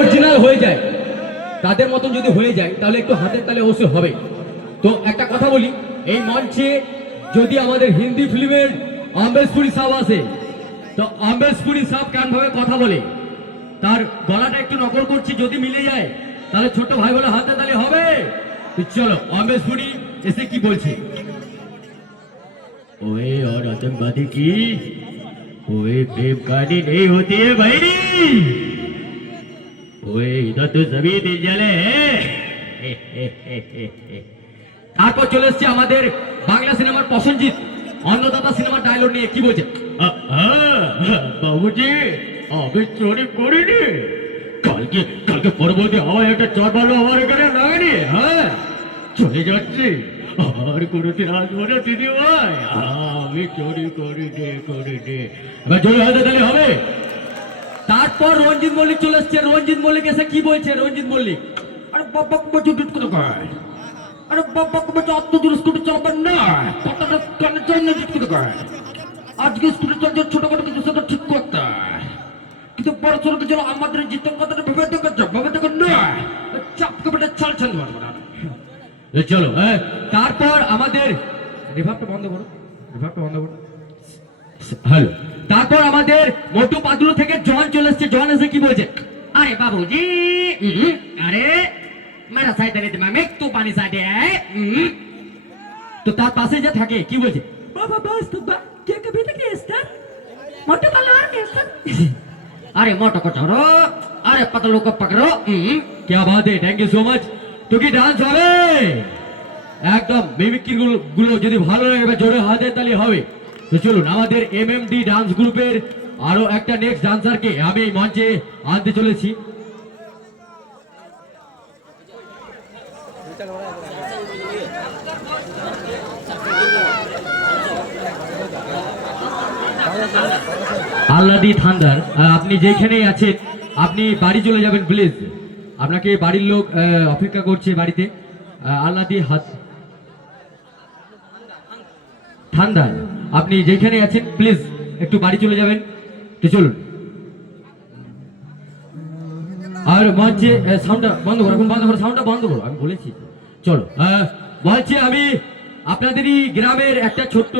Original হয়ে যায়, তাদের মতন যদি হয়ে যায় তাহলে একটু হাতের তালে অবশ্যই হবে। তো একটা কথা বলি, এই মঞ্চে যদি আমাদের হিন্দি ফিল্মের আম্বেশপুরি সাহেব আসে, তো আম্বেশপুরি সাহেব কেমন ভাবে কথা বলে তার গলাটা একটু নকল করছি, যদি মিলে যায় তাহলে ছোট ভাই বলে হাতে তালে হবে। তো চলো আম্বেশপুরি এসে কি বলছে। ओए और आतंकवादी की ओए प्रेम कहानी नहीं होती है भाई, ओए इधर तो सभी दिल जले हैं। তারপর চলে এসছে আমাদের বাংলা সিনেমার প্রসেনজিৎ অন্নদাতা সিনেমার ডায়লগ নিয়ে কি বলছে। বাবুজি আমি চুরি করিনি, কালকে কালকে পরবর্তী হাওয়ায় একটা চট মারলো আমার এখানে লাগেনি। হ্যাঁ চলে যাচ্ছি, আর কোনোদিন আসবো না দিদি ভাই, আমি চুরি করিনি। এবার জোরে হাতে তাহলে হবে। তারপর রঞ্জিত মল্লিক চলে এসছে। রঞ্জিত মল্লিক এসে কি বলছে। রঞ্জিত মল্লিক আরে বাবা চুট করে কয়, আরে বাবা অত দূর স্কুটি চালাবেন না, কথাটা কানে চাই না করে কয়। আজকে স্কুটি চালাতে ছোটখাটো কিছু সেটা ঠিক করতে, কিন্তু বড় ছোট কিছু আমাদের জিতের কথাটা ভেবে দেখেন না, চাপকে বেটা চাল চাল মারবো না। চলো তারপর আমাদের রিভাবটা বন্ধ করো, হ্যালো। তারপর আমাদের মোটু পাদুলো থেকে জন চলে এসছে। জন এসে কি বলছে, আরে বাবুজি আরে मेरा साइड दे दिमाग में तू पानी साइड है। तो तार पासे जे থাকে কি বলছে, বাবা বাস তো বা কে কবি থেকে স্টার মোটু পালো আর কে স্টার, আরে মোটু को छोड़ो अरे पतलू को पकड़ो। क्या बात है, थैंक यू सो मच। তো কি ডান্স হবে একদম, মিমিক্রি গুলো যদি ভালো লাগে জোরে হাতে তালি হবে। তো চলুন আমাদের এমএমডি ডান্স গ্রুপের আরো একটা নেক্সট ডান্সারকে আমি এই মঞ্চে আনতে চলেছি। আল্লাদি থান্ডার, আপনি যেখানেই আছেন আপনি বাড়ি চলে যাবেন প্লিজ, আপনাকে বাড়ির লোক অপেক্ষা করছে বাড়িতে। আল্লাদি থান্ডার আপনি যেখানে আছেন প্লিজ একটু বাড়ি চলে যাবেন। তো চলুন আর মঞ্চে সাউন্ডটা বন্ধ করো, এখন বন্ধ করো, সাউন্ডটা বন্ধ করো, আমি বলেছি। চলো বলছি আমি আপনাদেরই গ্রামের একটা ছোট্ট